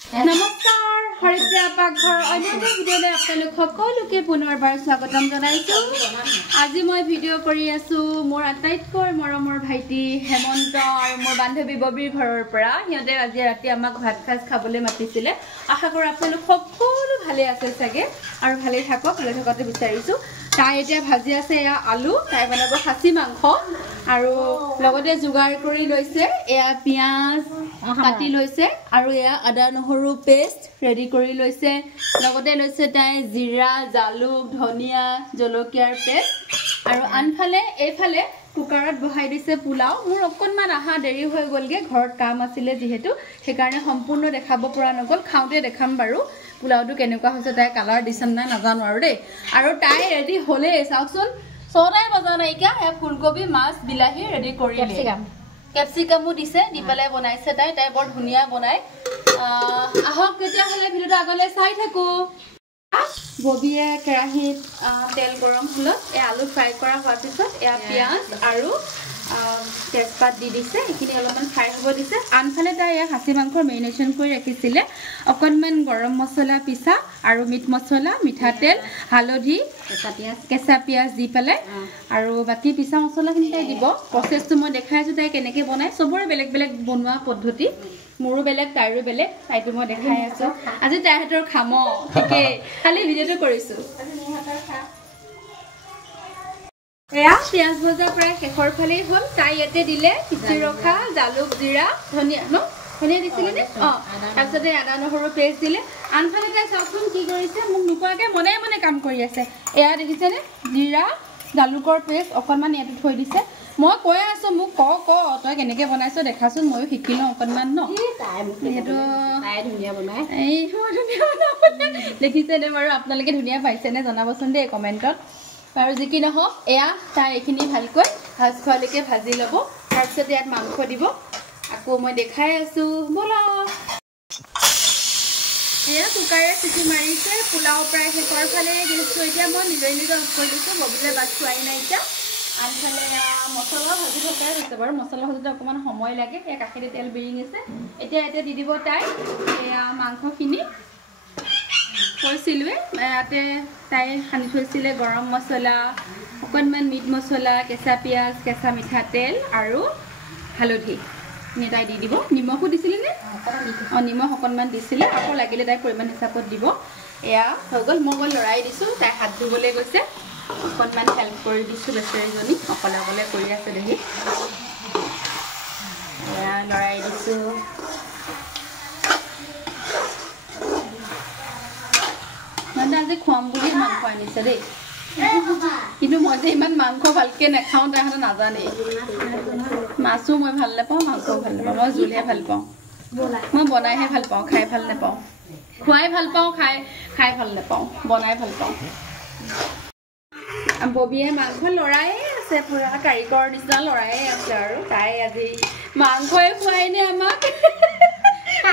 নমস্কাৰ হৰিপ্ৰিয়া পাকঘৰ অন্য এটা ভিডিঅ'লৈ আপোনালোক সকলোকে পুনৰবাৰ স্বাগতম জনাইছো। আজি মই ভিডিঅ' কৰি আছো মোৰ আটাইতকৈ মৰমৰ ভাইটি হেমন্ত আৰু মোৰ বান্ধৱী ববীৰ ঘৰৰ পৰা। সিহঁতে আজি ৰাতি আমাক ভাত খাজ খাবলৈ মাতিছিলে। আশা কৰোঁ আপোনালোক সকলো ভালে আছে চাগে আৰু ভালেই থাকক, ভালে থকাটো বিচাৰিছো। তাই এতিয়া ভাজি আছে এয়া আলু, তাই বনাব খাচী মাংস আৰু লগতে যোগাৰ কৰি লৈছে এয়া পিঁয়াজ কাটি লৈছে আৰু এয়া আদা নহৰু পেষ্ট ৰেডি কৰি লৈছে। লগতে লৈছে তাই জিৰা জালুক ধনিয়া জলকীয়াৰ পেষ্ট আৰু আনফালে এইফালে কুকাৰত বহাই দিছে পোলাও। মোৰ অকণমান আহা দেৰি হৈ গ'লগৈ, ঘৰত কাম আছিলে যিহেতু, সেইকাৰণে সম্পূৰ্ণ দেখাব পৰা নগ'ল। খাওঁতে দেখাম বাৰু পোলাওটো কেনেকুৱা হৈছে, তাই কালাৰ দিছে নাই নাজানো আৰু দেই। আৰু তাই ৰেডি হ'লেই, চাওকচোন 6টাই বজা নাইকিয়া। এয়া ফুলকবি মাছ বিলাহী ৰেডি কৰি কেপচিকামো দিছে, দি পেলাই বনাইছে তাই। তাই বৰ ধুনীয়া বনায়। আহক তেতিয়াহ'লে ভিডিঅ'টো আগলৈ চাই থাকো। ববিয়ে কেৰাহীত তেল গৰম হ'লত এই আলু ফ্ৰাই কৰা হোৱাৰ পিছত এয়া পিঁয়াজ আৰু তেজপাত দি দিছে, এইখিনি অলপমান ফ্ৰাই হ'ব দিছে। আনফালে তাই এয়া খাচী মাংসৰ মেৰিনেশ্যন কৰি ৰাখিছিলে। অকণমান গৰম মছলা পিছা আৰু মিট মছলা মিঠাতেল হালধি কেঁচা পিঁয়াজ দি পেলাই আৰু বাকী পিছা মছলাখিনি তাই দিব। প্ৰচেছটো মই দেখাই আছোঁ তাই কেনেকৈ বনায়। চবৰে বেলেগ বেলেগ বনোৱা পদ্ধতি, মোৰো বেলেগ তাইৰো বেলেগ, তাইটো মই দেখাই আছোঁ। আজি তাইৰ হাতৰ খাম ঠিকেই, খালি ভিডিঅ'টো কৰিছোঁ। এয়া পিঁয়াজ ভজা প্ৰায় শেষৰ ফালেই হ'ল। তাই ইয়াতে দিলে পিচি ৰখা জালুক জিৰা ধনিয়া ধনিয়া দিছিলে নে? তাৰপিছতে আদা নহৰু পেষ্ট দিলে। আনফালে তাই চাওকচোন কি কৰিছে, মোক নোকোৱাকৈ মনে মনে কাম কৰি আছে। এয়া দেখিছেনে জিৰা জালুকৰ পেষ্ট অকণমান ইয়াতে থৈ দিছে। মই কৈ আছোঁ মোক ক তই কেনেকৈ বনাইছ দেখাচোন, ময়ো শিকি লওঁ অকণমান ন। সেইটো ধুনীয়া বনাই দেখিছেনে বাৰু? আপোনালোকে ধুনীয়া পাইছেনে জনাবচোন দেই কমেণ্টত। আৰু যি কি নহওক এয়া তাই এইখিনি ভালকৈ ভাজ খোৱালৈকে ভাজি ল'ব। তাৰপিছত ইয়াত মাংস দিব। আকৌ মই দেখাই আছোঁ ব'লা। এয়া কুকাৰে চিটি মাৰিছে, পোলাও প্ৰায় শেষৰ ফালে দিছোঁ। এতিয়া মই নিজে অফ কৰি দিছোঁ, ববিলে বাদ খোৱাই নাই এতিয়া। আনফালে মছলা ভাজি থকাই হৈছে বাৰু, মছলা ভাজোতে অকণমান সময় লাগে। এয়া কাষেদি তেল বিৰিঙিছে। এতিয়া দি দিব তাই এয়া মাংসখিনি। কৈছিলোঁৱে ইয়াতে তাই সানি থৈছিলে গৰম মছলা অকণমান মিট মছলা কেঁচা পিঁয়াজ কেঁচা মিঠাতেল আৰু হালধি তাই দি দিব। নিমখো দিছিলে নে? নিমখ অকণমান দিছিলে, আকৌ লাগিলে তাই পৰিমাণ হিচাপত দিব। এয়া হৈ গ'ল। মই লৰাই দিছোঁ, তাই হাত ধুবলৈ গৈছে। অকণমান হেল্প কৰি দিছোঁ বেচেৰীজনী, অকলে কৰি আছে দেখি। এয়া লৰাই দিছোঁ। মানে আজি খুৱাম বুলি মাংস আনিছে দেই, কিন্তু মই যে ইমান মাংস ভালকৈ নাখাওঁ তাহাঁতে নাজানেই। মাছো মই ভাল নাপাওঁ, মাংসও ভাল নাপাওঁ। মই জোলহে ভাল পাওঁ, মই বনাইহে ভাল পাওঁ, খাই ভাল নাপাওঁ। খুৱাই ভাল পাওঁ, খাই ভাল নাপাওঁ, বনাই ভাল পাওঁ। ববিয়ে মাংস লৰায়ে আছে, পুৰা কাৰিকৰ নিচিনা লৰায়ে আছে। আৰু তাই আজি মাংসই খুৱাই নে আমাক,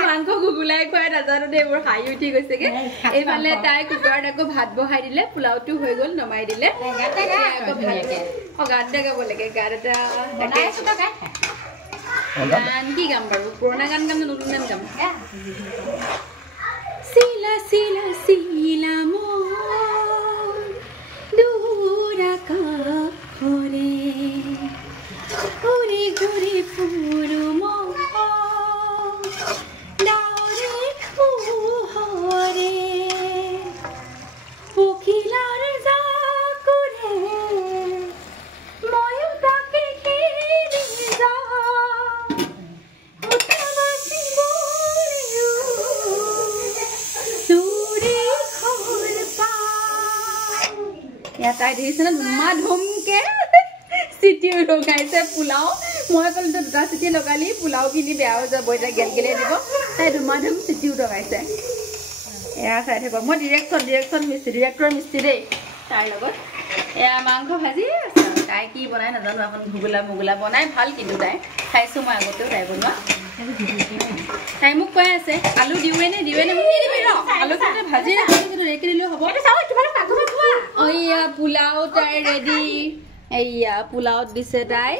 মাংস গুগুলাই খুৱাই নাজানো দেই, মোৰ হাঁহি উঠি গৈছেগে। এইফালে তাই কুকাৰত আকৌ ভাত বহাই দিলে, পোলাওটো হৈ গ'ল নমাই দিলে। গান এটা গাব লাগে, গান এটা গান কি গাম বাৰু? পুৰণা গান গাম নে নতুন গান গাম? চিলা চিলা চিলা দূৰা কাষৰে ঘূৰি ঘূৰি ফুৰো ডাৱৰে পোহৰে পখিলাৰ জাকৰে ময়ো তাকে খেলি যাওঁ। তাই দেখিছেনে ধুমা ধুমকে চিটি লগাইছে পোলাও। মই ক'লো দুটা চিটি লগালি পোলাওখিনি বেয়া হৈ যাব, এতিয়া গেলগেলাই দিব। তাই ধুমা ধুম চিটিও লগাইছে। এয়া চাই থাকক, মই ডিৰেক্টৰ মিস্ত্ৰী দেই তাইৰ লগত। এয়া মাংস ভাজি আছে, তাই কি বনাই নাজানো, এখন ঘুগুলা মুগুলা বনাই ভাল, কিন্তু তাই খাইছোঁ মই আগতেও তাই বনোৱা। তাই মোক কৈ আছে আলু দিওঁৱে নে মোক নিদিবি ৰ, আলুখিনি ভাজি ৰাখিছোঁ ৰেকি দিলেও হ'ব। এয়া পোলাও তাই ৰেডি। এয়া পোলাওত দিছে তাই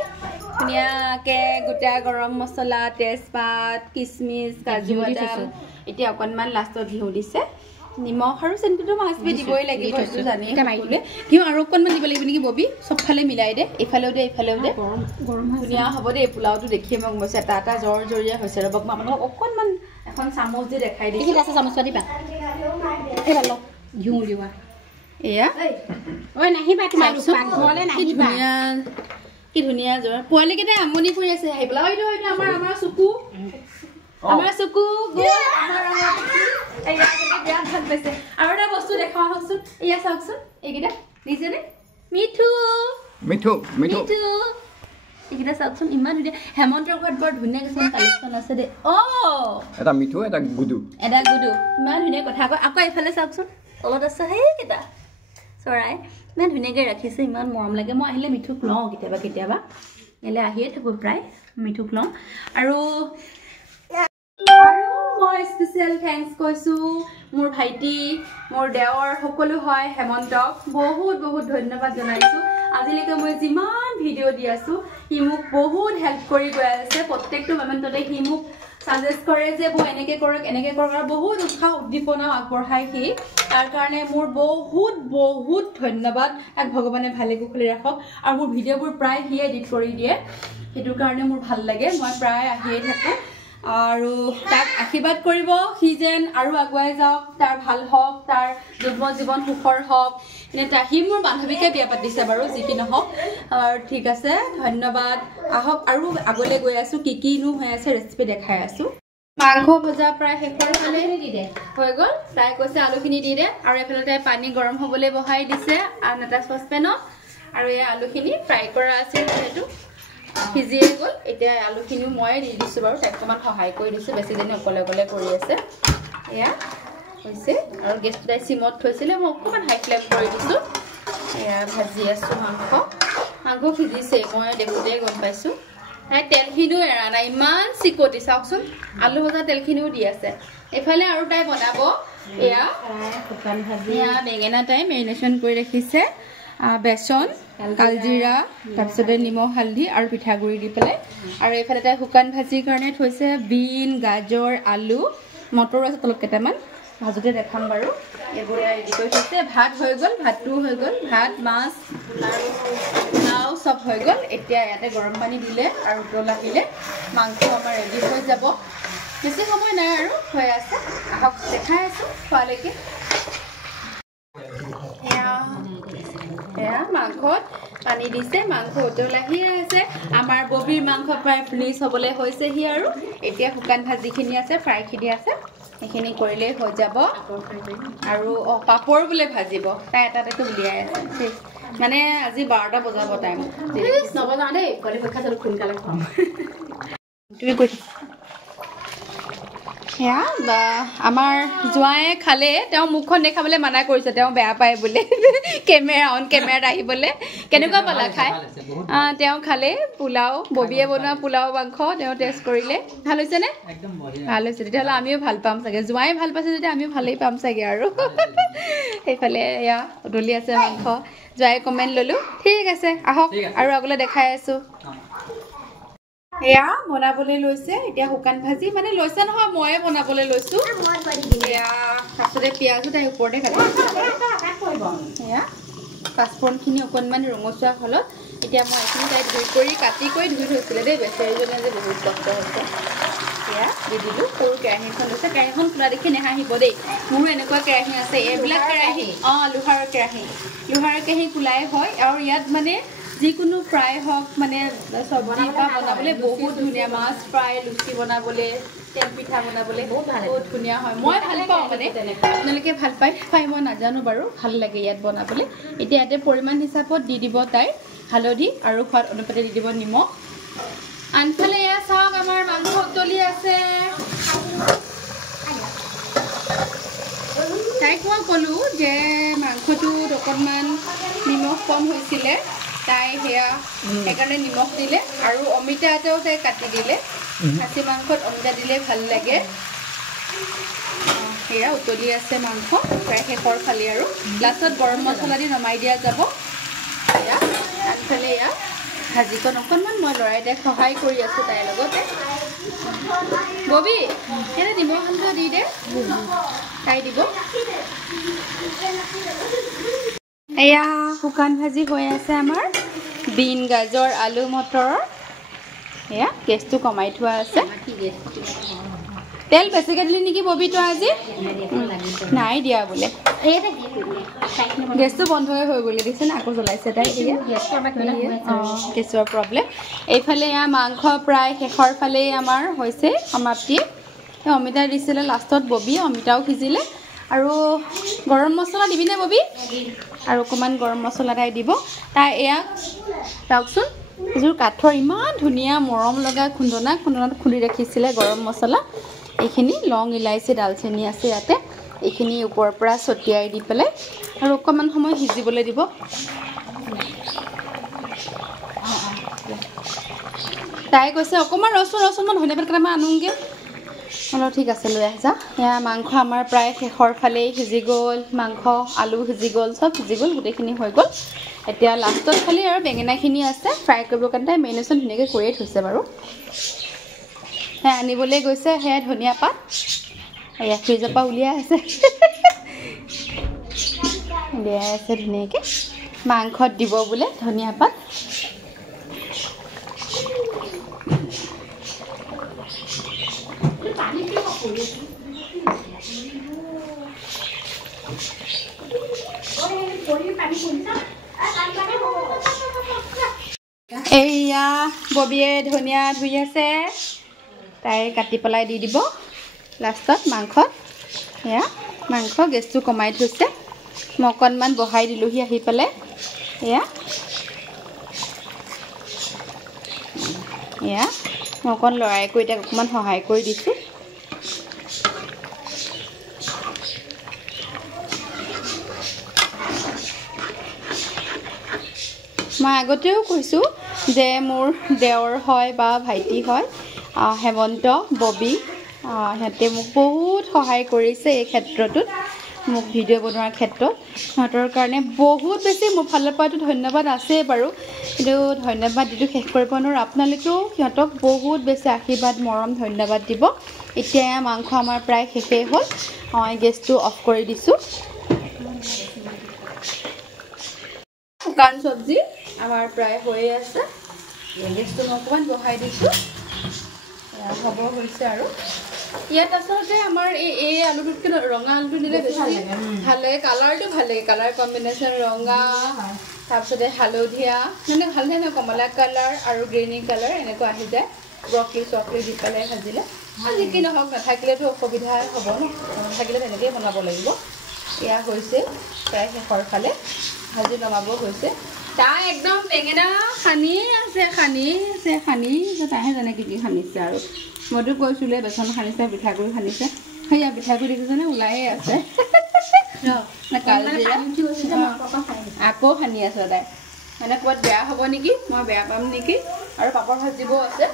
ধুনীয়াকৈ গোটা গৰম মছলা তেজপাত কিচমিচ কাজু বাদাম এতিয়া অকণমান লাষ্টত ঘিউ দিছে নিমখ আৰু চেনিটো মাছবি দিবই লাগিব সেইটো জানি মাৰিলে ঘিউ আৰু অকণমান দিব লাগিব নেকি ববি চবফালে মিলাই দে এইফালেও দে এইফালেও দে গৰম ধুনীয়া হ'ব দে পোলাওটো দেখিয়ে মোক গৈছে এটা এটা জ্বৰ জৰীয়া হৈছে ৰ'বক মই আপোনালোকক অকণমান এখন চামুচ দি দেখাই দিছোঁ ঠিক আছে চামুচ দিবা এইবাৰ লওক ঘিউ দিবা এয়া ঐ নাহিবা তোমালোক পাকঘৰলৈ নাহিবা কি ধুনীয়া জ্বৰ পোৱালিকেইটাই আমনি কৰি আছে আহি পেলাই হয়তো হয়তো আমাৰ চকু বিৰাট ভাল পাইছে আৰু এটা বস্তু দেখা আহকচোন এয়া চাওকচোন এইকেইটা দিছেনে মিঠু মিঠু মিঠু এইকেইটা চাওকচোন ইমান ধুনীয়া হেমন্তৰ ঘৰত বৰ ধুনীয়া কিছুমান কালেকশ্যন আছে দে এটা মিঠু এটা গুডু ইমান ধুনীয়া কথা আকৌ এইফালে চাওকচোন তলত আছে সেইকেইটা চৰাই ইমান ধুনীয়াকৈ ৰাখিছে ইমান মৰম লাগে মই আহিলে মিঠুক লওঁ কেতিয়াবা কেতিয়াবা ইয়ালৈ আহিয়ে থাকোঁ প্ৰায় মিঠুক লওঁ আৰু মই স্পেচিয়েল থেংকছ কৈছোঁ মোৰ ভাইটি মোৰ দেৱৰ সকলো হয় হেমন্তক বহুত বহুত ধন্যবাদ জনাইছোঁ আজিলৈকে মই যিমান ভিডিঅ' দি আছোঁ সি মোক বহুত হেল্প কৰি গৈ আছে প্ৰত্যেকটো মমেণ্টতে সি মোক সাজেষ্ট কৰে যে বৌ এনেকৈ কৰক আৰু বহুত উৎসাহ উদ্দীপনাও আগবঢ়ায় সি তাৰ কাৰণে মোৰ বহুত বহুত ধন্যবাদ তাক ভগৱানে ভালে কুশলে ৰাখক আৰু মোৰ ভিডিঅ'বোৰ প্ৰায় সি এডিট কৰি দিয়ে সেইটো কাৰণে মোৰ ভাল লাগে মই প্ৰায় আহিয়ে থাকোঁ আৰু তাক আশীৰ্বাদ কৰিব সি যেন আৰু আগুৱাই যাওক তাৰ ভাল হওক তাৰ যুগ্ম জীৱন সুখৰ হওক এনে সি মোৰ বান্ধৱীকে বিয়া পাতিছে বাৰু যি কি নহওক ঠিক আছে ধন্যবাদ আহক আৰু আগলৈ গৈ আছোঁ কিনো হৈ আছে ৰেচিপি দেখাই আছোঁ মাংস ভজা প্ৰায় শেষৰ ফালে হৈ গ'ল তাই কৈছে আলুখিনি দি দে আৰু এফালে তাই পানী গৰম হ'বলৈ বহাই দিছে আন এটা চচপেনত আৰু এই আলুখিনি ফ্ৰাই কৰা আছিল সেইটো সিজিয়ে গ'ল এতিয়া আলুখিনিও ময়ে দি দিছোঁ বাৰু তাইক অকণমান সহায় কৰি দিছোঁ বেছিজনী অকলে কৰি আছে এয়া হৈছে আৰু গেছটো তাই চিমত থৈছিলে মই অকণমান হাই ফ্লেম কৰি দিছোঁ এয়া ভাজি আছোঁ মাংস সিজিছে মই দেখোঁতেই গম পাইছোঁ তাই তেলখিনিও এৰা নাই ইমান চিকটি চাওকচোন আলু ভজা তেলখিনিও দি আছে এইফালে আৰু তাই বনাব এয়া শুকান ভাজি এয়া বেঙেনা তাই মেৰিনেশ্যন কৰি ৰাখিছে বেচন কালজিৰা তাৰপিছতে নিমখ হালধি আৰু পিঠাগুড়ি দি পেলাই আৰু এইফালে তাই শুকান ভাজিৰ কাৰণে থৈছে বিন গাজৰ আলু মটৰো আছে তলত কেইটামান ভাজোতে দেখাম বাৰু এইবোৰ ৰেডি কৰি থৈছে ভাত হৈ গ'ল ভাতটোও হৈ গ'ল ভাত মাছ আৰু পোলাও চব হৈ গ'ল এতিয়া ইয়াতে গৰম পানী দিলে আৰু উতল আহিলে মাংস আমাৰ ৰেডি হৈ যাব বেছি সময় নাই আৰু হৈ আছে আহক দেখাই আছোঁ খোৱালৈকে এয়া মাংসত পানী দিছে মাংস উতল আহিয়ে আছে আমাৰ ববিৰ মাংস প্ৰায় ফিনিছ হ'বলৈ হৈছেহি আৰু এতিয়া শুকান ভাজিখিনি আছে ফ্ৰাইখিনি আছে সেইখিনি কৰিলেই হৈ যাব আৰু পাপৰ বোলে ভাজিব তাই এটা উলিয়াই আছে মানে আজি 12টা বজাব টাইম নবজাওঁ দেই পোৱালি পৰীক্ষা চালোঁ সোনকালে খুৱাম তুমি কৈ সেয়া আমাৰ জোঁৱায়ে খালে তেওঁ মুখখন দেখাবলৈ মানা কৰিছে তেওঁ বেয়া পায় বোলে কেমেৰাত আহিবলৈ কেনেকুৱা পালা খাই তেওঁ খালে পোলাও ববিয়ে বনোৱা পোলাও মাংস তেওঁ টেষ্ট কৰিলে ভাল হৈছেনে ভাল হৈছে তেতিয়াহ'লে আমিও ভাল পাম চাগে জোঁৱায়ে ভাল পাইছে যেতিয়া আমিও ভালেই পাম চাগে আৰু সেইফালে এয়া উতলি আছে মাংস জোঁৱায়ে কমেণ্ট ল'লোঁ ঠিক আছে আহক আৰু আগলৈ দেখাই আছোঁ এয়া বনাবলৈ লৈছে এতিয়া শুকান ভাজি মানে লৈছে নহয় ময়ে বনাবলৈ লৈছোঁ এয়া তাৰপিছতে পিঁয়াজো তাই ওপৰতে কাটি এয়া পাঁচফোৰণখিনি অকণমান ৰঙচুৱা হ'লত এতিয়া মই এইখিনি তাই কাটি কৰি ধুই থৈছিলে দেই বেচেৰীজনে যে বহুত কষ্ট হৈছে এয়া দি দিলোঁ সৰু কেৰাহীখন লৈছে কেৰাহীখন খোলা দেখি নেহাঁহিব দেই মোৰো এনেকুৱা কেৰাহী আছে এইবিলাক কেৰাহী লোহাৰৰ কেৰাহী খোলাই হয় আৰু ইয়াত মানে যিকোনো ফ্ৰাই হওক মানে চব্জি বা বনাবলৈ বহুত ধুনীয়া মাছ ফ্ৰাই লুচি বনাবলৈ তেল পিঠা বনাবলৈ বহুত ধুনীয়া হয় মই ভাল পাওঁ মানে আপোনালোকে ভাল পাই মই নাজানো বাৰু ভাল লাগে ইয়াত বনাবলৈ এতিয়া ইয়াতে পৰিমাণ হিচাপত দি দিব তাই হালধি আৰু সোৱাদ অনুপাতে দি দিব নিমখ আনফালে এয়া চাওক আমাৰ মাংস উতলি আছে তাইক মই ক'লোঁ যে মাংসটোত অকণমান নিমখ কম হৈছিলে তাই সেয়া সেইকাৰণে নিমখ দিলে আৰু অমিতা এটাও তাই কাটি দিলে খাচী মাংসত অমিতা দিলে ভাল লাগে সেয়া উতলি আছে মাংস প্ৰায় শেষৰ ফালে আৰু লাষ্টত গৰম মছলা দি নমাই দিয়া যাব এয়া আনফালে এয়া ভাজিকণ অকণমান মই লৰাই তাইক সহায় কৰি আছোঁ তাইৰ লগতে ববি এনে নিমখ হালধি দি দে তাই দিব এয়া শুকান ভাজি হৈ আছে আমাৰ বিন গাজৰ আলু মটৰ এয়া গেছটো কমাই থোৱা আছে তেল বেছিকৈ দিলি নেকি ববি তই আজি নাই দিয়া বোলে গেছটো বন্ধ হৈ গ'লে দেখিছে আকৌ জ্বলাইছে তাই গেছৰ প্ৰব্লেম এইফালে এয়া মাংস প্ৰায় শেষৰ ফালেই আমাৰ হৈছে সমাপ্তি অমিতা দিছিলে লাষ্টত ববি অমিতাও সিজিলে আৰু গৰম মছলা দিবিনে ববি আৰু অকণমান গৰম মছলা তাই দিব তাই এয়া চাওকচোন এযোৰ কাঠৰ ইমান ধুনীয়া মৰম লগা খুন্দনাত খুন্দি ৰাখিছিলে গৰম মছলা এইখিনি লং ইলাইচি ডালচেনি আছে ইয়াতে এইখিনি ওপৰৰ পৰা ছটিয়াই দি পেলাই আৰু অকণমান সময় সিজিবলৈ দিব তাই কৈছে অকণমান ৰচোন মই ধনিয়া পাত কেইটামান আনোগৈ অলপ ঠিক আছে লৈ আহ যা এয়া মাংস আমাৰ প্ৰায় শেষৰ ফালেই সিজি গ'ল মাংস আলু সিজি গ'ল চব সিজি গ'ল গোটেইখিনি হৈ গ'ল এতিয়া লাষ্টত খালি আৰু বেঙেনাখিনি আছে ফ্ৰাই কৰিবৰ কাৰণে তাই মেৰিনেশ্যন ধুনীয়াকৈ কৰিয়ে থৈছে বাৰু আনিবলৈ গৈছে সেয়া ধনিয়া পাত এয়া ফ্ৰিজৰ পৰা উলিয়াই আছে উলিয়াই আছে ধুনীয়াকৈ মাংসত দিব বোলে ধনিয়া পাত এইয়া ববিয়ে ধনিয়া ধুই আছে তাই কাটি পেলাই দি দিব লাষ্টত মাংসত এয়া মাংস গেছটো কমাই থৈছে মই অকণমান বহাই দিলোঁহি আহি পেলাই এয়া মই অকণ লৰাই কৰি তাক অকণমান সহায় কৰি দিছোঁ মই আগতেও কৈছোঁ যে মোৰ দেওৰ হয় বা ভাইটি হয় হেমন্ত ববি সিহঁতে মোক বহুত সহায় কৰিছে এই ক্ষেত্ৰটোত মোক ভিডিঅ' বনোৱাৰ ক্ষেত্ৰত সিহঁতৰ কাৰণে বহুত বেছি মোৰ ফালৰ পৰাতো ধন্যবাদ আছেই বাৰু কিন্তু ধন্যবাদ দিটো শেষ কৰিব নোৱাৰোঁ আপোনালোকেও সিহঁতক বহুত বেছি আশীৰ্বাদ মৰম ধন্যবাদ দিব এতিয়া মাংস আমাৰ প্ৰায় শেষেই হ'ল গেছটো অফ কৰি দিছোঁ শুকান চব্জি আমাৰ প্ৰায় হৈয়ে আছে গেছটো মই অকণমান বহাই দিছোঁ হ'ব হৈছে আৰু ইয়াত আচলতে আমাৰ এই আলুটোতকৈ ৰঙা আলুটো দিলে বেছি ভাল লাগে কালাৰটো ভাল লাগে কালাৰ কম্বিনেশ্যন ৰঙা তাৰপিছতে হালধীয়া মানে হালধীয়া নহয় কমলা কালাৰ আৰু গ্ৰীণি কালাৰ এনেকুৱা আহি যায় ব্ৰকলি চকলি দি পেলাই ভাজিলে যি কি নহওক নাথাকিলেতো অসুবিধা হ'ব ন নাথাকিলে তেনেকৈয়ে বনাব লাগিব এয়া হৈছে প্ৰায় শেষৰ ফালে ভাজি নমাব হৈছে তাই একদম বেঙেনা সানিয়ে আছে তাইহে জানে কি কি সানিছে আৰু মইতো কৈছিলোঁ বেচন সানিছে পিঠাগুড়ি সানিছে সেয়া পিঠাগুড়ি দেখিছেনে ওলায়ে আছে আকৌ সানি আছে তাই মানে ক'ৰবাত বেয়া হ'ব নেকি মই বেয়া পাম নেকি আৰু পাপৰ ভাজিবও আছে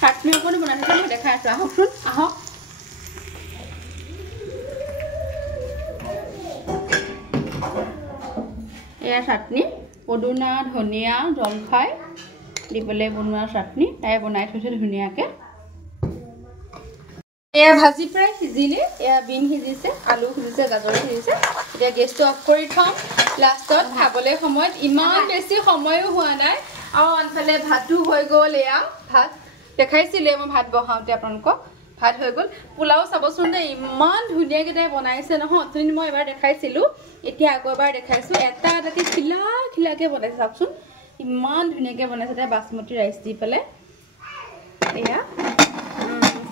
চাটনি অকণো বনাই থৈছে মই দেখাই আছোঁ আহকচোন আহক এয়া চাটনি পদুনা ধনিয়া জলফাই দি পেলাই বনোৱা চাটনি তাই বনাই থৈছে ধুনীয়াকৈ এয়া ভাজি প্ৰায় সিজিলে এয়া বিন সিজিছে আলু সিজিছে গাজৰ সিজিছে এতিয়া গেছটো অফ কৰি থ'ম লাষ্টত খাবলৈ সময়ত ইমান বেছি সময়ো হোৱা নাই আৰু আনফালে ভাতো হৈ গ'ল এয়া ভাত দেখাইছিলে মই ভাত বহাওঁতে আপোনালোকক ভাত হৈ গ'ল পোলাও চাবচোন দেই ইমান ধুনীয়াকৈ তাই বনাইছে নহয় অথনি মই এবাৰ দেখাইছিলোঁ এতিয়া আকৌ এবাৰ দেখাইছোঁ এটা এটাকৈ খিলাকৈ বনাইছে চাওকচোন ইমান ধুনীয়াকৈ বনাইছে তাই বাসমতি ৰাইচ দি পেলাই এয়া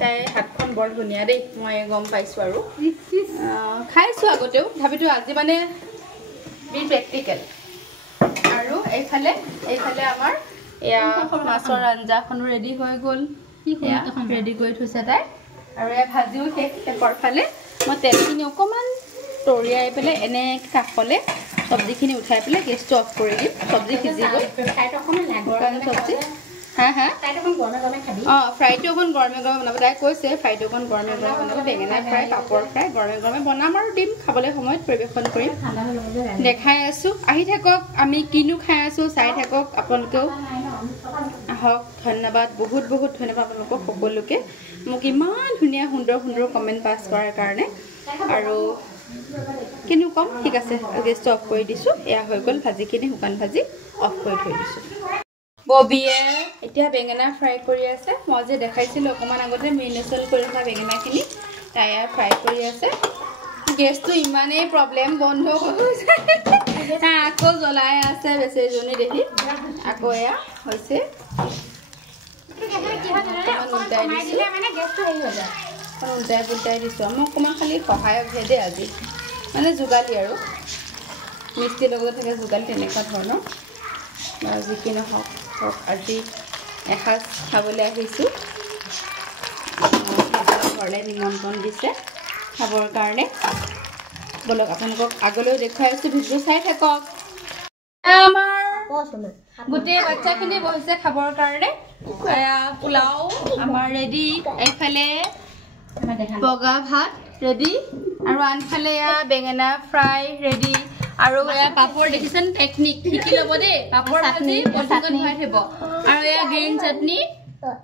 তাই হাতখন বৰ ধুনীয়া দেই মই গম পাইছোঁ আৰু খাইছোঁ আগতেও তথাপিতো আজি মানে বি প্ৰেক্টিকেল আৰু এইফালে আমাৰ এয়া মাছৰ আঞ্জাখনো ৰেডি হৈ গ'ল ৰেডি কৰি থৈছে তাই আৰু এয়া ভাজিও শেষৰ ফালে মই তেলখিনি অকণমান তৰিয়াই পেলাই এনেকৈ কাষলৈ চব্জিখিনি উঠাই পেলাই গেছটো অফ কৰি দিম চব্জি সিজি গ'ল চব্জি ফ্ৰাইটো অকণ গৰমে গৰমে বনাব তাই কৈছে ফ্ৰাইটো অকণ গৰমে গৰমে বনাব বেঙেনা ফ্ৰাই পাপৰ ফ্ৰাই গৰমে গৰমে বনাম আৰু দিম খাবলৈ সময়ত পৰিৱেশন কৰিম দেখাই আছোঁ আহি থাকক আমি কিনো খাই আছোঁ চাই থাকক আপোনালোকেও আহক হওক ধন্যবাদ বহুত বহুত ধন্যবাদ আপোনালোকক সকলোকে মোক ইমান ধুনীয়া সুন্দৰ সুন্দৰ কমেণ্ট পাছ কৰাৰ কাৰণে আৰু কিনো কম ঠিক আছে গেছটো অফ কৰি দিছোঁ এয়া হৈ গ'ল ভাজিখিনি শুকান ভাজি অফ কৰি থৈ দিছোঁ ববিয়ে এতিয়া বেঙেনা ফ্ৰাই কৰি আছে মই যে দেখাইছিলোঁ অকণমান আগতে মেৰিনেশ্যন কৰি ৰখা বেঙেনাখিনি তাই ফ্ৰাই কৰি আছে গেছটো ইমানেই প্ৰব্লেম বন্ধ হৈ গৈছে আকৌ জ্বলাই আছে বেচেৰীজনী দেখি আকৌ এয়া হৈছে উল্টাই পুল্টাই দিছোঁ মই অকণমান খালি সহায়ক হে দেই আজি মানে যোগালী আৰু মিস্ত্ৰীৰ লগতে থাকে যোগালী তেনেকুৱা ধৰণৰ যি কি নহওক আজি এসাঁজ খাবলৈ আহিছোঁ ঘৰলৈ নিমন্ত্ৰণ দিছে খাবৰ কাৰণে বলক আপোনালোকক আগলৈও দেখুৱাই আছোঁ ভিডিঅ' চাই থাকক আমাৰ গোটেই বাচ্চাখিনি বহিছে খাবৰ কাৰণে পোলাও আমাৰ ৰেডি এইফালে বগা ভাত ৰেডি আৰু আনফালে বেঙেনা ফ্ৰাই ৰেডি আৰু এয়া পাপৰ দেখিছেন টেকনিক শিকি ল'ব দেই পাপৰ ভাজি পচুকত ভৰাই থ'ব আৰু এয়া গ্ৰীণ চাটনি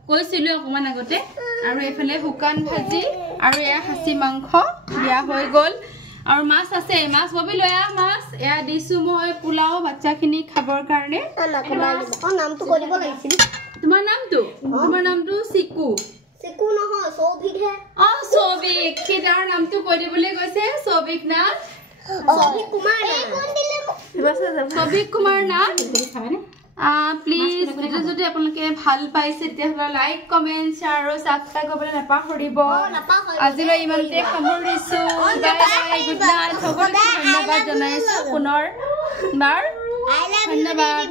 কৈছিলোঁ অকণমান আগতে আৰু এইফালে শুকান ভাজি আৰু এয়া খাচী মাংস দিয়া হৈ গ'ল আৰু মাছ আছে মাছ ববি লৈ আহ মাছ এয়া দিছোঁ মই পোলাও বাচ্চাখিনিক খাবৰ কাৰণে নামটো কৰিব লাগিছিল তোমাৰ নামটো চিকু চিকু নহয় সৌভিকহে সৌভিক কি তাৰ নামটো কৈ দিবলৈ কৈছে সৌভিক না সৌভিক কুমাৰ সৌভিক কুমাৰ না প্লিজ ভিডিঅ' যদি আপোনালোকে ভাল পাইছে তেতিয়াহ'লে লাইক কমেণ্ট শ্বেয়াৰ আৰু ছাবস্ক্ৰাইব কৰিবলৈ নাপাহৰিব আজিলৈ ইমানতে সামৰিছোঁ বাই বাই গুড নাইট সকলোকে ধন্যবাদ জনাইছোঁ পুনৰ ধন্যবাদ